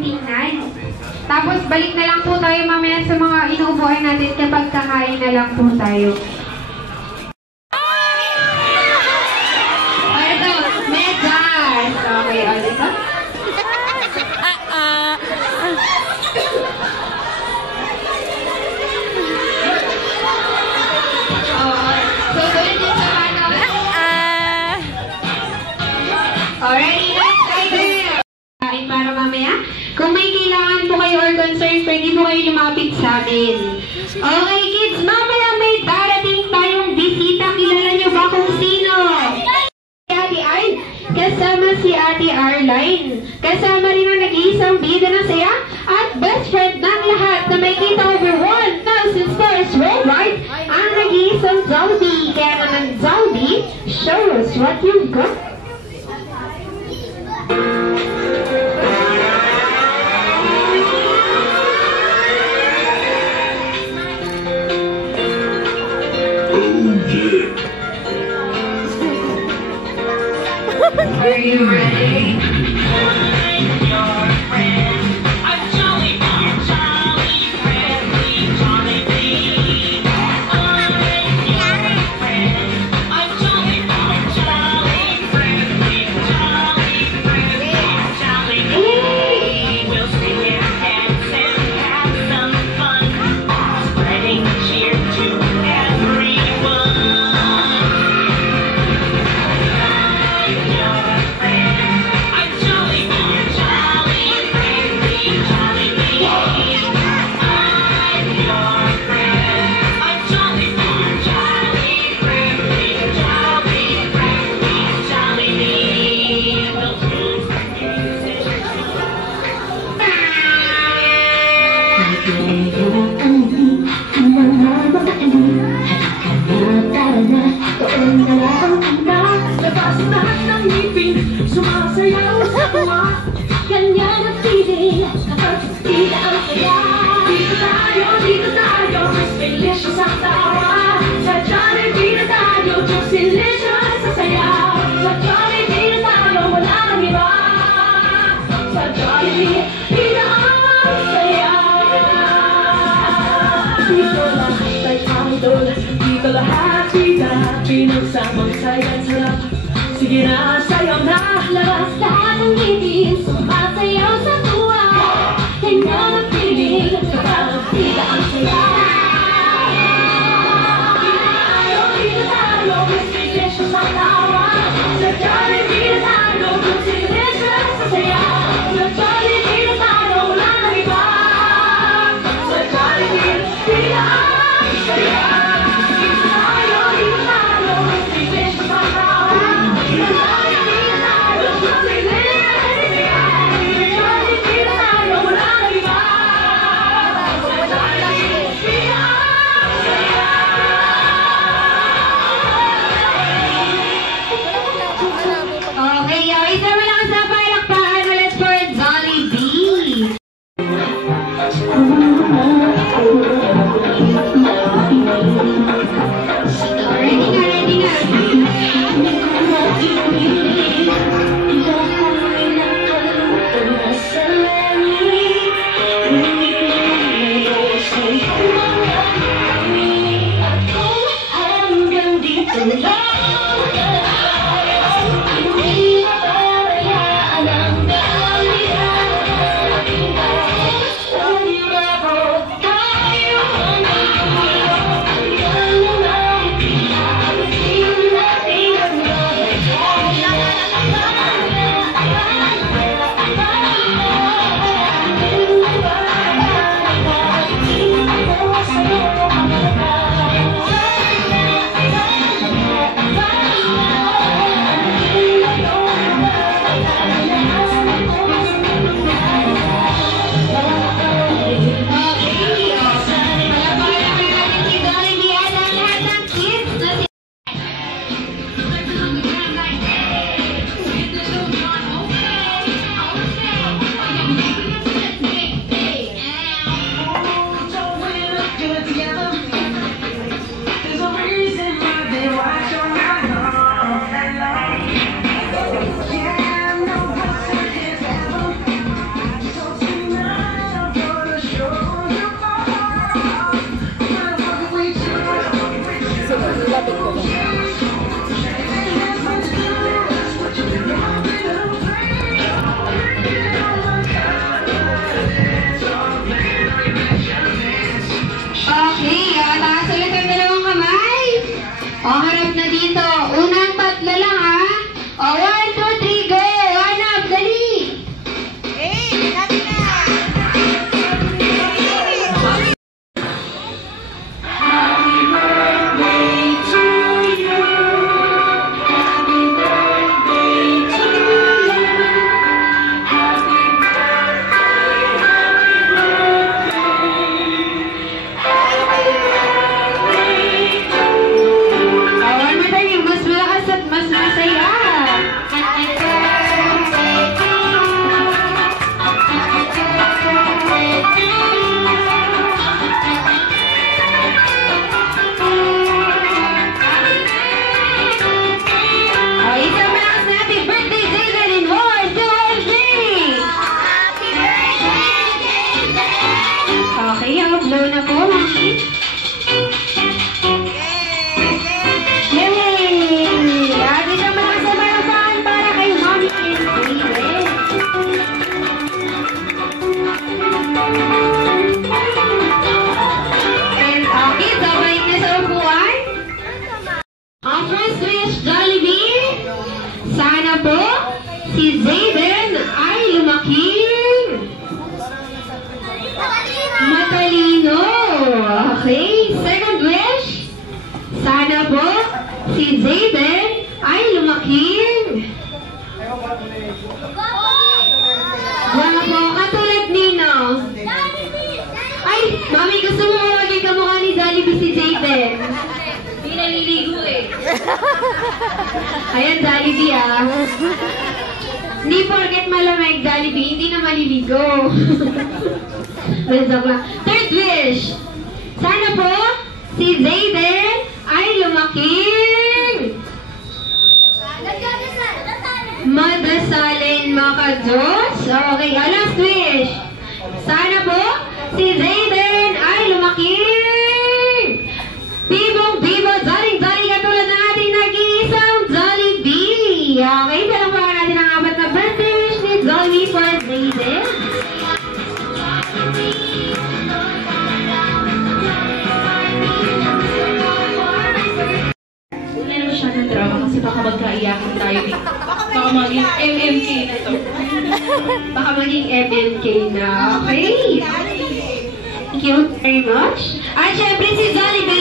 yung tingnan. Tapos balik na lang po tayo mamaya sa mga inuubuan natin kapag kakain na lang po tayo. Ito, medyas. Okay, ulit ito. Alright, next item. Para mamaya, kung may kailangan po kayo or concern, pwede po kayo lumapit sa amin. Okay kids, mamaya may darating tayong bisita. Kilala niyo ba kung sino? Si Ate Ay, kasama si Ate Arline. Kasama rin ang nag-iisang bida ng saya at best friend ng lahat na may kita over 1,000 stars worldwide, ang nag-iisang Zaudi. Kaya naman Zaudi, show us what you've got. Are you ready? Sumasayaw sa tuwa, kanya na feeling, nakapagpila ang saya. Dito tayo, mas delicious ang tawa. Sa Jollibee na tayo, just delicious sa sayaw. Sa Jollibee na tayo, wala nang iba. Sa Jollibee, pila ang sayaw. Dito lahat ay idol, dito lahat pila, pinagsamang sayang sarap. Sige na, sayaw na. Labas lahat ng ngipin, sumasayaw sa tuwa. Kanya na piling, kapag-pila ang saya. Dito tayo, mas delicious ang tawa. Sa Jollibee na tayo, mas delicious sa saya. Sa Jollibee na tayo, wala nang iba. Sa Jollibee, pila ang saya. Dito tayo, mas delicious ang tawa. Sa Jollibee na tayo, mas delicious sa saya. Okay, second wish. Sana po si Zayden ay lumaking. Gwapo, katulad nino. Ay, mami, gusto mo maging kamukha ni Jollibee si Zayden. Hindi naliligo eh. Ayan, Jollibee ah. Hindi porket malamig, Jollibee, hindi na maliligo. Third wish. Sana po si Zayden ay lumaking. Madasalin mga ka-Diyos. Okay, last wish. Sana po si Zayden ay lumaking. Bibong-bibo, daling-daling katulad ng ating nag-iisang Jollibee. Okay, palakpakan natin ang apat na birthday wish ni Jollibee for Zayden. Wala naman siya ng drama kasi baka magkaiyakin tayo dito. Baka maging MMK na to. Baka maging MMK na. Okay. Thank you very much. At syempre si Jollibee